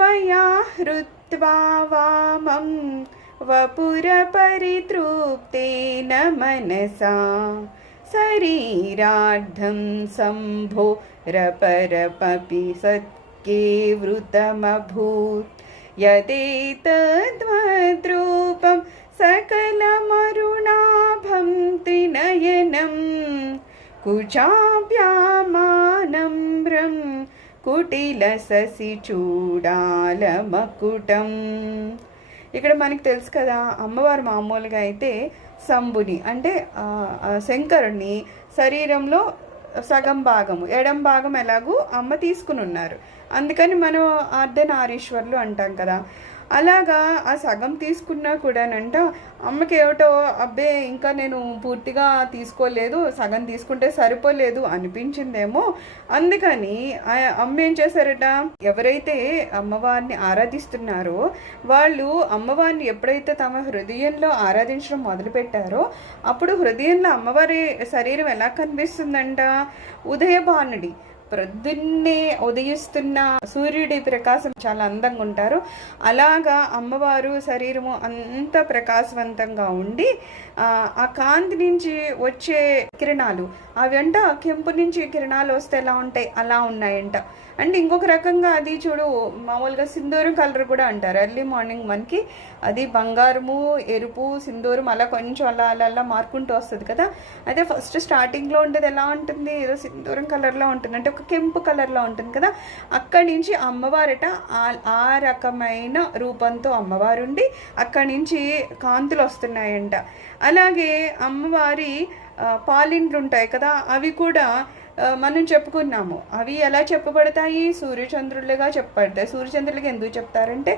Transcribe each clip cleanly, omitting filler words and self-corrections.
त्वया हृत्वा वामं वपुरपरितृप्तेन मनसा शरीरार्धं शम्भोरपरमपि सत्के वृतमभूत् यदेतद्वद्रूपं सकलमरुणाभं त्रिनयनं कुचाभ्यामानम्रं కుటిలససిచూడాలమకుటం. ఇక్కడ మనకి తెలుసు కదా, అమ్మవారు మామూలుగా అయితే శంభుని అంటే శంకరుని శరీరంలో సగం భాగము ఎడం భాగం ఎలాగూ అమ్మ తీసుకుని ఉన్నారు, అందుకని మనం అర్ధనారీశ్వరులు అంటాం కదా. అలాగా ఆ సగం తీసుకున్నా కూడానంట అమ్మకి ఏమిటో అబ్బే ఇంకా నేను పూర్తిగా తీసుకోలేదు, సగం తీసుకుంటే సరిపోలేదు అనిపించిందేమో. అందుకని అమ్మ ఏం చేశారట, ఎవరైతే అమ్మవారిని ఆరాధిస్తున్నారో వాళ్ళు అమ్మవారిని ఎప్పుడైతే తమ హృదయంలో ఆరాధించడం మొదలుపెట్టారో అప్పుడు హృదయంలో అమ్మవారి శరీరం ఎలా కనిపిస్తుందంట, ఉదయభానుడి ప్రొద్దున్నే ఉదయిస్తున్న సూర్యుడి ప్రకాశం చాలా అందంగా ఉంటారు. అలాగా అమ్మవారు శరీరము అంత ప్రకాశవంతంగా ఉండి ఆ కాంతి నుంచి వచ్చే కిరణాలు అవి అంట కెంపు నుంచి కిరణాలు వస్తే ఎలా ఉంటాయి అలా ఉన్నాయంట. అండ్ ఇంకొక రకంగా అది చూడు, మామూలుగా సింధూరం కలర్ కూడా అంటారు. ఎర్లీ మార్నింగ్ మనకి అది బంగారము, ఎరుపు, సింధూరం అలా కొంచెం అలా అలా అలా మారుకుంటూ వస్తుంది కదా. అయితే ఫస్ట్ స్టార్టింగ్లో ఉండేది ఎలా ఉంటుంది, ఏదో సింధూరం కలర్లో ఉంటుంది, అంటే ఒక కెంపు కలర్లో ఉంటుంది కదా. అక్కడి నుంచి అమ్మవారట ఆ రకమైన రూపంతో అమ్మవారు ఉండి అక్కడి నుంచి కాంతులు వస్తున్నాయంట. అలాగే అమ్మవారి పాలిండ్లు ఉంటాయి కదా, అవి కూడా మనం చెప్పుకున్నాము. అవి ఎలా చెప్పబడతాయి, సూర్యచంద్రులుగా చెప్పబడతాయి. సూర్యచంద్రులకి ఎందుకు చెప్తారంటే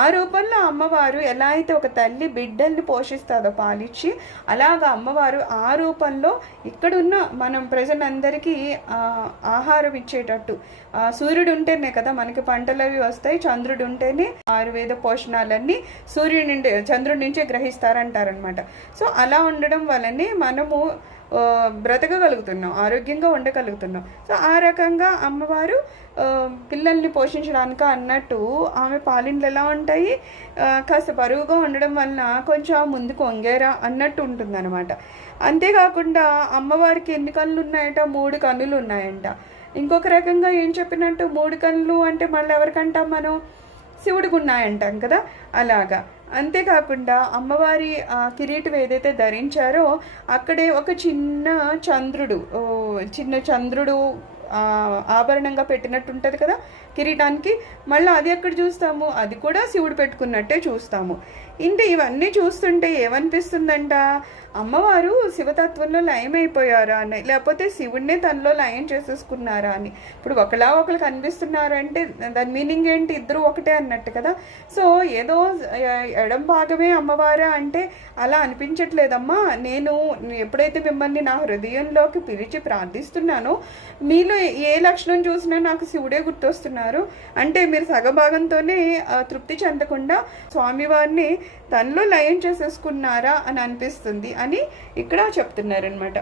ఆ రూపంలో అమ్మవారు ఎలా అయితే ఒక తల్లి బిడ్డల్ని పోషిస్తుందో పాలిచ్చి, అలాగా అమ్మవారు ఆ రూపంలో ఇక్కడున్న మనం ప్రజలందరికీ ఆహారం ఇచ్చేటట్టు. సూర్యుడు ఉంటేనే కదా మనకి పంటలు అవి వస్తాయి, చంద్రుడు ఉంటేనే ఆయుర్వేద పోషణాలన్నీ చంద్రుడి నుంచే గ్రహిస్తారంటారనమాట. సో అలా ఉండడం వల్లనే మనము బ్రతకగలుగుతున్నాం, ఆరోగ్యంగా ఉండగలుగుతున్నాం. సో ఆ రకంగా అమ్మవారు పిల్లల్ని పోషించడానికి అన్నట్టు ఆమె పాలిండ్లు ఎలా ఉంటాయి, కాస్త బరువుగా ఉండడం వలన కొంచెం ముందుకు వంగేరా అన్నట్టు ఉంటుందన్నమాట. అంతేకాకుండా అమ్మవారికి ఎన్ని కళ్ళు ఉన్నాయట, 3 కన్నులు ఉన్నాయంట. ఇంకొక రకంగా ఏం చెప్పినట్టు 3 కన్నులు అంటే మళ్ళీ ఎవరికంటాం మనం, శివుడికి ఉన్నాయంటాం కదా, అలాగా. అంతేకాకుండా అమ్మవారి కిరీటం ఏదైతే ధరించారో అక్కడే ఒక చిన్న చంద్రుడు ఆభరణంగా పెట్టినట్టు ఉంటుంది కదా కిరీటానికి. మళ్ళీ అది ఎక్కడ చూస్తాము, అది కూడా శివుడు పెట్టుకున్నట్టే చూస్తాము. ఇంటే ఇవన్నీ చూస్తుంటే ఏమనిపిస్తుందంట, అమ్మవారు శివతత్వంలో లయమైపోయారా అని, లేకపోతే శివుడినే తనలో లయం చేసేసుకున్నారా అని. ఇప్పుడు ఒకరు కనిపిస్తున్నారు అంటే దాని మీనింగ్ ఏంటి, ఇద్దరు ఒకటే అన్నట్టు కదా. సో ఏదో ఎడం భాగమే అమ్మవారా అంటే అలా అనిపించట్లేదమ్మా. నేను ఎప్పుడైతే మిమ్మల్ని నా హృదయంలోకి పిలిచి ప్రార్థిస్తున్నానో మీలో ఏ లక్షణం చూసినా నాకు శివుడే గుర్తొస్తున్నారు. అంటే మీరు సగభాగంతోనే తృప్తి చెందకుండా స్వామివారిని తనలో లయం చేసేసుకున్నారా అని అనిపిస్తుంది అని ఇక్కడ చెప్తున్నారనమాట.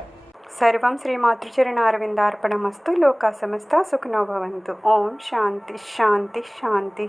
సర్వం శ్రీ మాతృచరణారవిందార్పణమస్తు. లోకా సమస్త సుఖినో భవంతు. ఓం శాంతి శాంతి శాంతి.